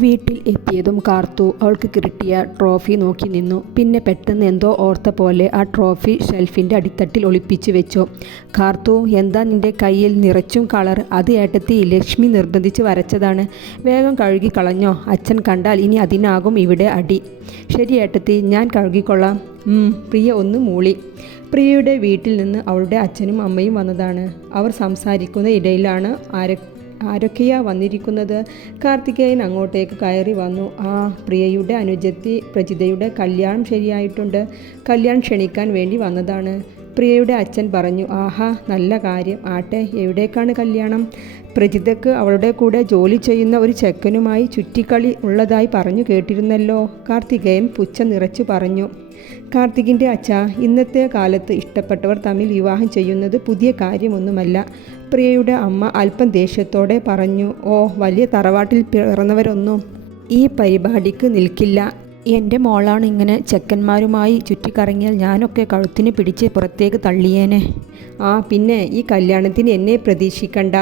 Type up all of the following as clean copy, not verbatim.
വീട്ടിൽ എത്തിയതും കാർത്തു അവൾക്ക് കിട്ടിയ ട്രോഫി നോക്കി നിന്നു. പിന്നെ പെട്ടെന്ന് എന്തോ ഓർത്ത പോലെ ആ ട്രോഫി ഷെൽഫിൻ്റെ അടിത്തട്ടിൽ ഒളിപ്പിച്ചു വെച്ചു. കാർത്തു, എന്താ നിൻ്റെ കയ്യിൽ നിറച്ചും കളർ? അത് ഏട്ടത്തി ലക്ഷ്മി നിർബന്ധിച്ച് വരച്ചതാണ്. വേഗം കഴുകി കളഞ്ഞോ, അച്ഛൻ കണ്ടാൽ ഇനി അതിനാകും ഇവിടെ അടി. ശരി ഏട്ടത്തി, ഞാൻ കഴുകിക്കൊള്ളാം. പ്രിയ ഒന്ന് മൂളി. പ്രിയയുടെ വീട്ടിൽ നിന്ന് അവളുടെ അച്ഛനും അമ്മയും വന്നതാണ്. അവർ സംസാരിക്കുന്ന ഇടയിലാണ് ആരൊക്കെയാ വന്നിരിക്കുന്നത്? കാർത്തികേയൻ അങ്ങോട്ടേക്ക് കയറി വന്നു. പ്രിയയുടെ അനുജത്തി പ്രജിതയുടെ കല്യാണം ശരിയായിട്ടുണ്ട്. കല്യാണം ക്ഷണിക്കാൻ വേണ്ടി വന്നതാണ്. പ്രിയയുടെ അച്ഛൻ പറഞ്ഞു. ആഹാ, നല്ല കാര്യം. ആട്ടെ, എവിടേക്കാണ് കല്യാണം? പ്രജിതയ്ക്ക് അവളുടെ കൂടെ ജോലി ചെയ്യുന്ന ഒരു ചെക്കനുമായി ചുറ്റിക്കളി ഉള്ളതായി പറഞ്ഞു കേട്ടിരുന്നല്ലോ. കാർത്തികേയൻ പുച്ഛം നിറച്ചു പറഞ്ഞു. കാർത്തികിൻ്റെ അച്ഛാ, ഇന്നത്തെ കാലത്ത് ഇഷ്ടപ്പെട്ടവർ തമ്മിൽ വിവാഹം ചെയ്യുന്നത് പുതിയ കാര്യമൊന്നുമല്ല. പ്രിയയുടെ അമ്മ അല്പം ദേഷ്യത്തോടെ പറഞ്ഞു. വലിയ തറവാട്ടിൽ പിറന്നവരൊന്നും ഈ പരിപാടിക്ക് നിൽക്കില്ല. എൻ്റെ മോളാണ് ഇങ്ങനെ ചെക്കന്മാരുമായി ചുറ്റിക്കറങ്ങിയാൽ ഞാനൊക്കെ കഴുത്തിന് പിടിച്ച് പുറത്തേക്ക് തള്ളിയേനെ. പിന്നെ ഈ കല്യാണത്തിന് എന്നെ പ്രതീക്ഷിക്കണ്ട.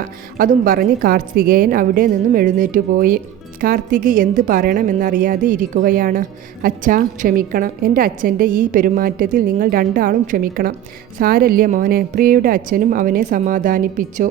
അതും പറഞ്ഞ് കാർത്തികേയൻ അവിടെ നിന്നും എഴുന്നേറ്റ് പോയി. കാർത്തിക് എന്ത് പറയണമെന്നറിയാതെ ഇരിക്കുകയാണ്. അച്ഛാ, ക്ഷമിക്കണം. എൻ്റെ അച്ഛൻ്റെ ഈ പെരുമാറ്റത്തിൽ നിങ്ങൾ രണ്ടാളും ക്ഷമിക്കണം. സാരല്ലേ മോനെ. പ്രിയയുടെ അച്ഛനും അവനെ സമാധാനിപ്പിച്ചു.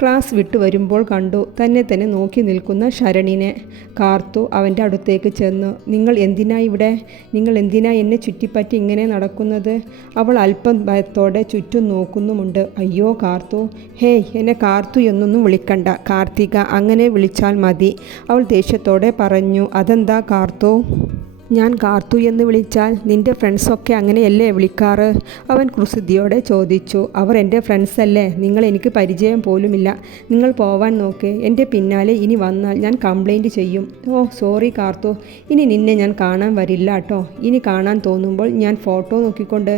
ക്ലാസ് വിട്ടു വരുമ്പോൾ കണ്ടു തന്നെ നോക്കി നിൽക്കുന്ന ശരണിനെ. കാർത്തു അവൻ്റെ അടുത്തേക്ക് ചെന്നു. നിങ്ങൾ എന്തിനാ എന്നെ ചുറ്റിപ്പറ്റി ഇങ്ങനെ നടക്കുന്നത്? അവൾ അല്പം ഭയത്തോടെ ചുറ്റും നോക്കുന്നുമുണ്ട്. അയ്യോ കാർത്തു. ഹേയ്, എന്നെ കാർത്തു എന്നൊന്നും വിളിക്കണ്ട, കാർത്തിക അങ്ങനെ വിളിച്ചാൽ മതി, അവൾ ദേഷ്യത്തോടെ പറഞ്ഞു. അതെന്താ കാർത്തു? ഞാൻ കാർത്തു എന്ന് വിളിച്ചാൽ നിൻ്റെ ഫ്രണ്ട്സൊക്കെ അങ്ങനെയല്ലേ വിളിക്കാറ്? അവൻ കുസൃതിയോടെ ചോദിച്ചു. അവർ എൻ്റെ ഫ്രണ്ട്സല്ലേ? നിങ്ങൾ എനിക്ക് പരിചയം പോലുമില്ല. നിങ്ങൾ പോവാൻ നോക്ക്. എൻ്റെ പിന്നാലെ ഇനി വന്നാൽ ഞാൻ കംപ്ലൈൻറ്റ് ചെയ്യും. സോറി കാർത്തു, ഇനി നിന്നെ ഞാൻ കാണാൻ വരില്ല കേട്ടോ. ഇനി കാണാൻ തോന്നുമ്പോൾ ഞാൻ ഫോട്ടോ നോക്കിക്കൊണ്ട്.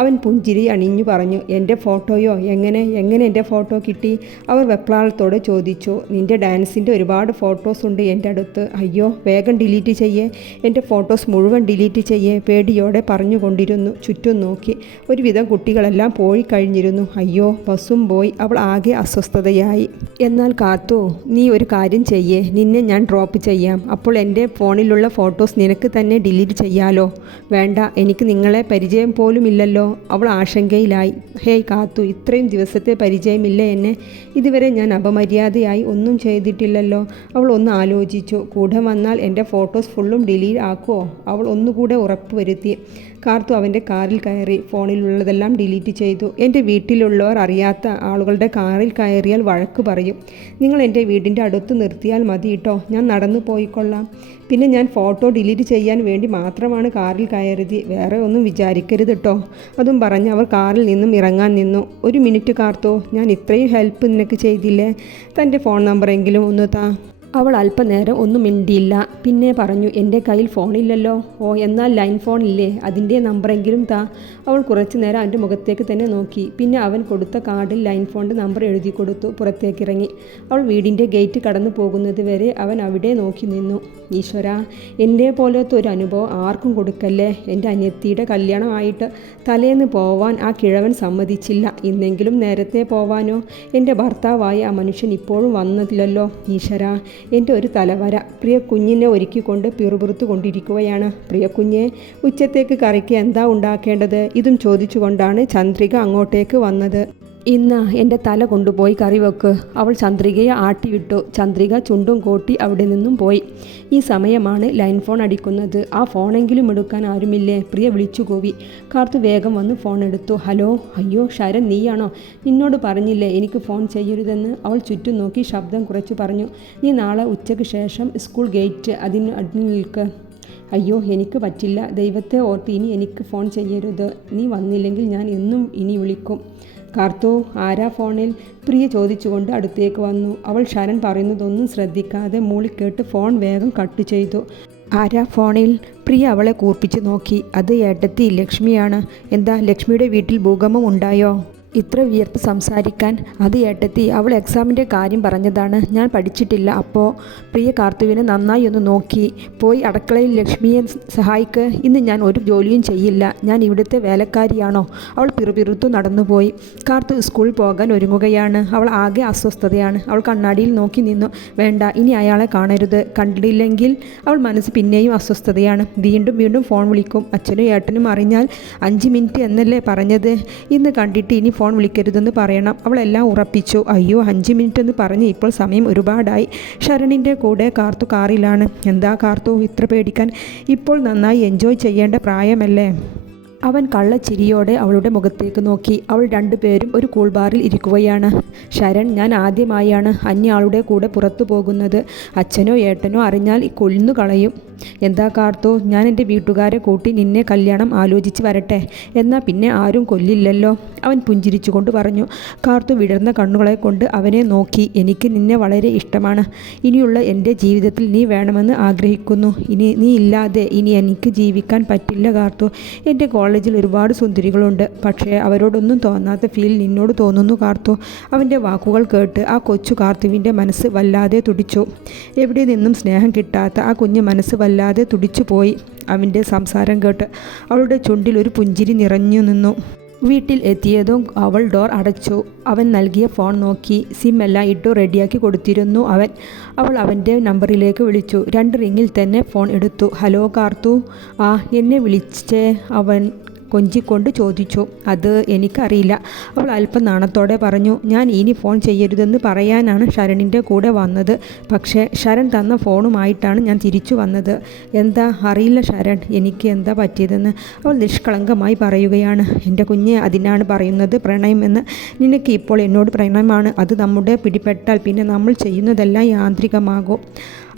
അവൻ പുഞ്ചിരി അണിഞ്ഞു പറഞ്ഞു. എൻ്റെ ഫോട്ടോയോ? എങ്ങനെ എൻ്റെ ഫോട്ടോ കിട്ടി? അവർ വെപ്രാളത്തോടെ ചോദിച്ചു. നിൻ്റെ ഡാൻസിൻ്റെ ഒരുപാട് ഫോട്ടോസ് ഉണ്ട് എൻ്റെ അടുത്ത്. അയ്യോ, വേഗം ഡിലീറ്റ് ചെയ്യേ. എൻ്റെ ഫോട്ടോസ് മുഴുവൻ ഡിലീറ്റ് ചെയ്യേ, പേടിയോടെ പറഞ്ഞുകൊണ്ടിരുന്നു. ചുറ്റും നോക്കി. ഒരുവിധം കുട്ടികളെല്ലാം പോയി കഴിഞ്ഞിരുന്നു. അയ്യോ, ബസ്സും പോയി. അവൾ ആകെ അസ്വസ്ഥതയായി. എന്നാൽ കാർത്തു, നീ ഒരു കാര്യം ചെയ്യേ. നിന്നെ ഞാൻ ഡ്രോപ്പ് ചെയ്യാം. അപ്പോൾ എൻ്റെ ഫോണിലുള്ള ഫോട്ടോസ് നിനക്ക് തന്നെ ഡിലീറ്റ് ചെയ്യാലോ. വേണ്ട, എനിക്ക് നിങ്ങളെ പരിചയം പോലുമില്ലല്ലോ. അവൾ ആശങ്കയിലായി. ഹേയ് കാർത്തു, ഇത്രയും ദിവസത്തെ പരിചയമില്ല എന്നെ. ഇതുവരെ ഞാൻ അപമര്യാദയായി ഒന്നും ചെയ്തിട്ടില്ലല്ലോ. അവൾ ഒന്ന് ആലോചിച്ചു. കൂടെ വന്നാൽ എൻ്റെ ഫോട്ടോസ് ഫുള്ളും ഡിലീറ്റ് ആക്കുമോ? അവൾ ഒന്നുകൂടെ ഉറപ്പുവരുത്തി. കാർത്തു അവൻ്റെ കാറിൽ കയറി ഫോണിലുള്ളതെല്ലാം ഡിലീറ്റ് ചെയ്തു. എൻ്റെ വീട്ടിലുള്ളവർ അറിയാത്ത ആളുകളുടെ കാറിൽ കയറിയാൽ വഴക്ക് പറയും. നിങ്ങൾ എൻ്റെ വീടിൻ്റെ അടുത്ത് നിർത്തിയാൽ മതി കേട്ടോ, ഞാൻ നടന്നു പോയിക്കൊള്ളാം. പിന്നെ ഞാൻ ഫോട്ടോ ഡിലീറ്റ് ചെയ്യാൻ വേണ്ടി മാത്രമാണ് കാറിൽ കയറിയത്, വേറെ ഒന്നും വിചാരിക്കരുത് കേട്ടോ. അതും പറഞ്ഞ് അവർ കാറിൽ നിന്നും ഇറങ്ങാൻ നിന്നു. ഒരു മിനിറ്റ് കാർത്തു, ഞാൻ ഇത്രയും ഹെൽപ്പ് നിനക്ക് ചെയ്തില്ലേ? തൻ്റെ ഫോൺ നമ്പറെങ്കിലും ഒന്ന് താ. അവൾ അല്പനേരം ഒന്നും മിണ്ടിയില്ല. പിന്നെ പറഞ്ഞു. എൻ്റെ കയ്യിൽ ഫോണില്ലല്ലോ. എന്നാൽ ലൈൻ ഫോൺ ഇല്ലേ? അതിൻ്റെ നമ്പറെങ്കിലും താ. അവൾ കുറച്ചു നേരം അവൻ്റെ മുഖത്തേക്ക് തന്നെ നോക്കി. പിന്നെ അവൻ കൊടുത്ത കാർഡിൽ ലൈൻ ഫോണിൻ്റെ നമ്പർ എഴുതി കൊടുത്തു. പുറത്തേക്കിറങ്ങി. അവൾ വീടിൻ്റെ ഗേറ്റ് കടന്നു പോകുന്നത് വരെ അവൻ അവിടെ നോക്കി നിന്നു. ഈശ്വരാ, എൻ്റെ പോലത്തെ ഒരു അനുഭവം ആർക്കും കൊടുക്കല്ലേ. എൻ്റെ അനിയത്തിയുടെ കല്യാണമായിട്ട് തലേന്ന് പോവാൻ ആ കിഴവൻ സമ്മതിച്ചില്ല. ഇന്നെങ്കിലും നേരത്തെ പോവാനോ? എൻ്റെ ഭർത്താവായ ആ മനുഷ്യൻ ഇപ്പോഴും വന്നില്ലല്ലോ. ഈശ്വരാ, എൻ്റെ ഒരു തലവര. പ്രിയ കുഞ്ഞിനെ ഒരുക്കിക്കൊണ്ട് പിറുപിറുത്തു കൊണ്ടിരിക്കുകയാണ്. പ്രിയ കുഞ്ഞെ, ഉച്ചത്തേക്ക് കറിക്ക് എന്താ ഉണ്ടാക്കേണ്ടത്? ഇതും ചോദിച്ചുകൊണ്ടാണ് ചന്ദ്രിക അങ്ങോട്ടേക്ക് വന്നത്. ഇന്ന് എൻ്റെ തല കൊണ്ടുപോയി കറി വെക്ക്. അവൾ ചന്ദ്രികയെ ആട്ടിവിട്ടു. ചന്ദ്രിക ചുണ്ടും കോട്ടി അവിടെ നിന്നും പോയി. ഈ സമയമാണ് ലൈൻ ഫോൺ അടിക്കുന്നത്. ആ ഫോണെങ്കിലും എടുക്കാൻ ആരുമില്ലേ? പ്രിയ വിളിച്ചു കൂവി. കാർത്തു വേഗം വന്ന് ഫോൺ എടുത്തു. ഹലോ. അയ്യോ ശരൺ, നീയാണോ? നിന്നോട് പറഞ്ഞില്ലേ എനിക്ക് ഫോൺ ചെയ്യരുതെന്ന്? അവൾ ചുറ്റും നോക്കി ശബ്ദം കുറച്ച് പറഞ്ഞു. നീ നാളെ ഉച്ചയ്ക്ക് ശേഷം സ്കൂൾ ഗേറ്റ് അതിന് നിൽക്ക്. അയ്യോ, എനിക്ക് പറ്റില്ല. ദൈവത്തെ ഓർത്ത് ഇനി എനിക്ക് ഫോൺ ചെയ്യരുത്. നീ വന്നില്ലെങ്കിൽ ഞാൻ എന്നും ഇനി വിളിക്കും. കാർത്തു, ആരാ ഫോണിൽ? പ്രിയ ചോദിച്ചുകൊണ്ട് അടുത്തേക്ക് വന്നു. അവൾ ശരൺ പറയുന്നതൊന്നും ശ്രദ്ധിക്കാതെ മൂളിക്കേട്ട് ഫോൺ വേഗം കട്ട് ചെയ്തു. ആരാ ഫോണിൽ? പ്രിയ അവളെ കൂർപ്പിച്ച് നോക്കി. അത് ഏട്ടത്തി ലക്ഷ്മിയാണ്. എന്താ, ലക്ഷ്മിയുടെ വീട്ടിൽ ഭൂകമ്പം ഉണ്ടായോ? ഇത്ര വിയർത്ത് സംസാരിക്കാൻ? അത് ഏട്ടത്തി, അവൾ എക്സാമിൻ്റെ കാര്യം പറഞ്ഞതാണ്. ഞാൻ പഠിച്ചിട്ടില്ല. അപ്പോൾ പ്രിയ കാർത്തുവിനെ നന്നായി ഒന്ന് നോക്കി പോയി അടുക്കളയിൽ ലക്ഷ്മിയെ സഹായിക്ക്. ഇന്ന് ഞാൻ ഒരു ജോലിയും ചെയ്യില്ല. ഞാൻ ഇവിടുത്തെ വേലക്കാരിയാണോ? അവൾ പിറുപിറുത്തു നടന്നുപോയി. കാർത്തു സ്കൂളിൽ പോകാൻ ഒരുങ്ങുകയാണ്. അവൾ ആകെ അസ്വസ്ഥതയാണ്. അവൾ കണ്ണാടിയിൽ നോക്കി നിന്നു. വേണ്ട, ഇനി അയാളെ കാണരുത്. കണ്ടില്ലെങ്കിൽ അവൾ മനസ്സ് പിന്നെയും അസ്വസ്ഥതയാണ്. വീണ്ടും വീണ്ടും ഫോൺ വിളിക്കും. അച്ഛനും ഏട്ടനും അറിഞ്ഞാൽ 5 മിനിറ്റ് എന്നല്ലേ പറഞ്ഞത്? ഇന്ന് കണ്ടിട്ട് ഇനി ഫോൺ വിളിക്കരുതെന്ന് പറയണം. അവളെല്ലാം ഉറപ്പിച്ചു. അയ്യോ, 5 മിനിറ്റ് എന്ന് പറഞ്ഞ് ഇപ്പോൾ സമയം ഒരുപാടായി. ശരണിൻ്റെ കൂടെ കാർത്തു കാറിലാണ്. എന്താ കാർത്തു ഇത്ര പേടിക്കാൻ? ഇപ്പോൾ നന്നായി എൻജോയ് ചെയ്യേണ്ട പ്രായമല്ലേ? അവൻ കള്ളച്ചിരിയോടെ അവളുടെ മുഖത്തേക്ക് നോക്കി. അവൾ രണ്ടുപേരും ഒരു കൂൾ ബാറിൽ ഇരിക്കുകയാണ്. ശരൺ, ഞാൻ ആദ്യമായാണ് അന്യയാളുടെ കൂടെ പുറത്തു പോകുന്നത്. അച്ഛനോ ഏട്ടനോ അറിഞ്ഞാൽ കൊന്നു കളയും. എന്താ കാർത്തു, ഞാൻ എൻ്റെ വീട്ടുകാരെ കൂട്ടി നിന്നെ കല്യാണം ആലോചിച്ച് വരട്ടെ? എന്നാൽ പിന്നെ ആരും കൊല്ലില്ലല്ലോ. അവൻ പുഞ്ചിരിച്ചുകൊണ്ട് പറഞ്ഞു. കാർത്തു വിടർന്ന കണ്ണുകളെ കൊണ്ട് അവനെ നോക്കി. എനിക്ക് നിന്നെ വളരെ ഇഷ്ടമാണ്. ഇനിയുള്ള എൻ്റെ ജീവിതത്തിൽ നീ വേണമെന്ന് ആഗ്രഹിക്കുന്നു. നീ ഇല്ലാതെ ഇനി എനിക്ക് ജീവിക്കാൻ പറ്റില്ല കാർത്തു. എൻ്റെ കോളേജിൽ ഒരുപാട് സുന്ദരികളുണ്ട്. പക്ഷേ അവരോടൊന്നും തോന്നാത്ത ഫീൽ നിന്നോട് തോന്നുന്നു കാർത്തു. അവൻ്റെ വാക്കുകൾ കേട്ട് ആ കൊച്ചു കാർത്തുവിൻ്റെ മനസ്സ് വല്ലാതെ തുടിച്ചു. എവിടെ നിന്നും സ്നേഹം കിട്ടാത്ത ആ കുഞ്ഞു മനസ്സ് വല്ലാതെ തുടിച്ചുപോയി. അവൻ്റെ സംസാരം കേട്ട് അവളുടെ ചുണ്ടിൽ ഒരു പുഞ്ചിരി നിറഞ്ഞു നിന്നു. വീട്ടിൽ എത്തിയതും അവൾ ഡോർ അടച്ചു. അവൻ നൽകിയ ഫോൺ നോക്കി. സിം എല്ലാം ഇട്ടു റെഡിയാക്കി കൊടുത്തിരുന്നു അവൻ. അവൾ അവൻ്റെ നമ്പറിലേക്ക് വിളിച്ചു. 2 റിങ്ങിൽ തന്നെ ഫോൺ എടുത്തു. ഹലോ കാർത്തു. ആ, എന്നെ വിളിച്ചേ? അവൻ കൊഞ്ചിക്കൊണ്ട് ചോദിച്ചു. അത് എനിക്കറിയില്ല. അവൾ അല്പം നാണത്തോടെ പറഞ്ഞു. ഞാൻ ഇനി ഫോൺ ചെയ്യരുതെന്ന് പറയാനാണ് ശരണിൻ്റെ കൂടെ വന്നത്. പക്ഷേ ശരൺ തന്ന ഫോണുമായിട്ടാണ് ഞാൻ തിരിച്ചു വന്നത്. എന്താ? അറിയില്ല ശരൺ, എനിക്ക് എന്താ പറ്റിയതെന്ന് അവൾ നിഷ്കളങ്കമായി പറയുകയാണ്. എൻ്റെ കുഞ്ഞ്, അതിനാണ് പറയുന്നത് പ്രണയം എന്ന്. നിനക്ക് ഇപ്പോൾ എന്നോട് പ്രണയമാണ്. അത് നമ്മുടെ പിടിപെട്ടാൽ പിന്നെ നമ്മൾ ചെയ്യുന്നതെല്ലാം യാന്ത്രികമാകും.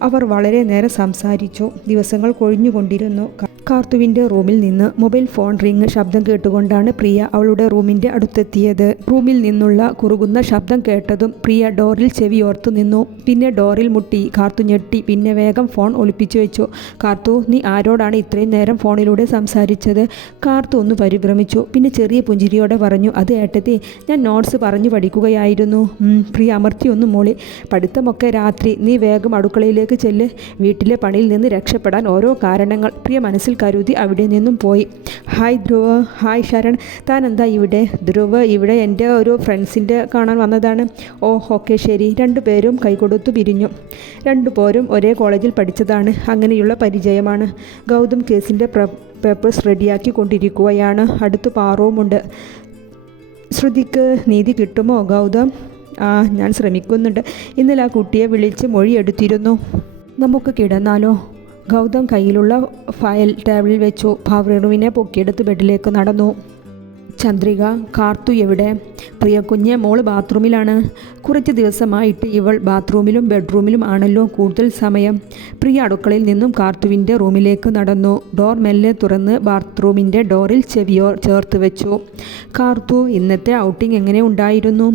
അവർ വളരെ നേരം സംസാരിച്ചു. ദിവസങ്ങൾ കൊഴിഞ്ഞുകൊണ്ടിരുന്നു. കാർത്തുവിൻ്റെ റൂമിൽ നിന്ന് മൊബൈൽ ഫോൺ റിങ് ശബ്ദം കേട്ടുകൊണ്ടാണ് പ്രിയ അവളുടെ റൂമിൻ്റെ അടുത്തെത്തിയത്. റൂമിൽ നിന്നുള്ള കുറുകുന്ന ശബ്ദം കേട്ടതും പ്രിയ ഡോറിൽ ചെവിയോർത്തു നിന്നു. പിന്നെ ഡോറിൽ മുട്ടി. കാർത്തു ഞെട്ടി. പിന്നെ വേഗം ഫോൺ ഒളിപ്പിച്ചു വെച്ചു. കാർത്തു, നീ ആരോടാണ് ഇത്രയും നേരം ഫോണിലൂടെ സംസാരിച്ചത്? കാർത്തു ഒന്ന് പരിഭ്രമിച്ചു. പിന്നെ ചെറിയ പുഞ്ചിരിയോടെ പറഞ്ഞു. അത് ഏട്ടത്തി, ഞാൻ നോട്ട്സ് പറഞ്ഞു പഠിക്കുകയായിരുന്നു. പ്രിയ അമർത്തിയൊന്നു മൂളി. പഠിത്തമൊക്കെ രാത്രി. നീ വേഗം അടുക്കളയിലേക്ക് ചെല്ല്. വീട്ടിലെ പണിയിൽ നിന്ന് രക്ഷപ്പെടാൻ ഓരോ കാരണങ്ങൾ പ്രിയ മനസ്സിൽ കരുതി അവിടെ നിന്നും പോയി. ഹായ് ധ്രുവ്. ഹായ് ശരൺ. താൻ എന്താ ഇവിടെ? ധ്രുവ് ഇവിടെ എൻ്റെ ഒരു ഫ്രണ്ട്സിൻ്റെ കാണാൻ വന്നതാണ്. ഓ, ഓക്കെ ശരി. 2 പേരും കൈകൊടുത്തു പിരിഞ്ഞു. 2 പേരും ഒരേ കോളേജിൽ പഠിച്ചതാണ്. അങ്ങനെയുള്ള പരിചയമാണ്. ഗൗതം കേസിൻ്റെ പേപ്പേഴ്സ് റെഡിയാക്കി കൊണ്ടിരിക്കുകയാണ്. അടുത്ത് പാറവുമുണ്ട്. ശ്രുതിക്ക് നീതി കിട്ടുമോ ഗൗതം? ഞാൻ ശ്രമിക്കുന്നുണ്ട്. ഇന്നലെ ആ കുട്ടിയെ വിളിച്ച് മൊഴിയെടുത്തിരുന്നു. നമുക്ക് കിടന്നാലോ? ഗൗതം കയ്യിലുള്ള ഫയൽ ടേബിളിൽ വെച്ചു. ഭാവ്രേണുവിനെ പൊക്കിയെടുത്ത് ബെഡിലേക്ക് നടന്നു. ചന്ദ്രിക, കാർത്തു എവിടെ? പ്രിയക്കുഞ്ഞ്, മോള് ബാത്റൂമിലാണ്. കുറച്ച് ദിവസമായിട്ട് ഇവൾ ബാത്റൂമിലും ബെഡ്റൂമിലും ആണല്ലോ കൂടുതൽ സമയം. പ്രിയ അടുക്കളയിൽ നിന്നും കാർത്തുവിൻ്റെ റൂമിലേക്ക് നടന്നു. ഡോർ മെല്ലെ തുറന്ന് ബാത്റൂമിൻ്റെ ഡോറിൽ ചേർത്ത് വെച്ചു. കാർത്തു, ഇന്നത്തെ ഔട്ടിംഗ് എങ്ങനെ ഉണ്ടായിരുന്നു?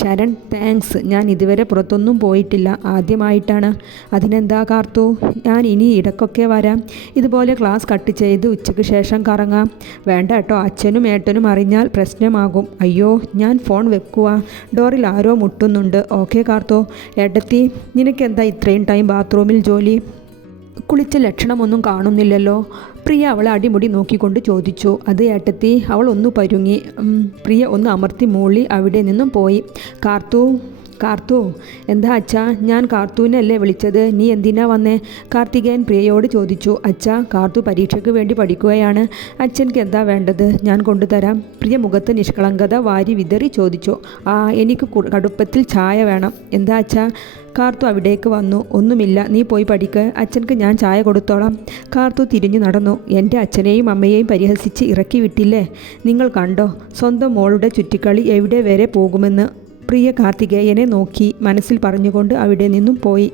ശരൺ, താങ്ക്സ്. ഞാൻ ഇതുവരെ പുറത്തൊന്നും പോയിട്ടില്ല. ആദ്യമായിട്ടാണ്. അതിനെന്താ കാർത്തു, ഞാൻ ഇനി ഇടയ്ക്കൊക്കെ വരാം. ഇതുപോലെ ക്ലാസ് കട്ട് ചെയ്ത് ഉച്ചയ്ക്ക് ശേഷം കറങ്ങാം. വേണ്ട കേട്ടോ, അച്ഛനും ഏട്ടനും അറിഞ്ഞാൽ പ്രശ്നമാകും. അയ്യോ, ഞാൻ ഫോൺ വെക്കുക. ഡോറിൽ ആരോ മുട്ടുന്നുണ്ട്. ഓക്കെ കാർത്തു. ഏട്ടത്തി, നിനക്കെന്താ ഇത്രയും ടൈം ബാത്റൂമിൽ ജോലി? കുളിച്ച ലക്ഷണമൊന്നും കാണുന്നില്ലല്ലോ. പ്രിയ അവളെ അടിമുടി നോക്കിക്കൊണ്ട് ചോദിച്ചു. അത് ഏട്ടത്തി. അവൾ ഒന്ന് പരുങ്ങി. പ്രിയ ഒന്ന് അമർത്തി മൂളി അവിടെ നിന്നും പോയി. കാർത്തു, എന്താ അച്ഛാ? ഞാൻ കാർത്തുവിനല്ലേ വിളിച്ചത്. നീ എന്തിനാ വന്നേ? കാർത്തികേയൻ പ്രിയയോട് ചോദിച്ചു. അച്ഛാ, കാർത്തു പരീക്ഷയ്ക്ക് വേണ്ടി പഠിക്കുകയാണ്. അച്ഛൻക്ക് എന്താ വേണ്ടത്? ഞാൻ കൊണ്ടുതരാം. പ്രിയ മുഖത്ത് നിഷ്കളങ്കത വാരി വിതറി ചോദിച്ചു. എനിക്ക് കടുപ്പത്തിൽ ചായ വേണം. എന്താ അച്ഛാ? കാർത്തു അവിടേക്ക് വന്നു. ഒന്നുമില്ല, നീ പോയി പഠിക്ക്. അച്ഛൻക്ക് ഞാൻ ചായ കൊടുത്തോളാം. കാർത്തു തിരിഞ്ഞു നടന്നു. എൻ്റെ അച്ഛനെയും അമ്മയെയും പരിഹസിച്ച് ഇറക്കി വിട്ടില്ലേ? നിങ്ങൾ കണ്ടോ സ്വന്തം മോളുടെ ചുറ്റിക്കളി എവിടെ വരെ പോകുമെന്ന്? പ്രിയ കാർത്തികേയനെ നോക്കി മനസ്സിൽ പറഞ്ഞുകൊണ്ട് അവിടെ നിന്നും പോയി.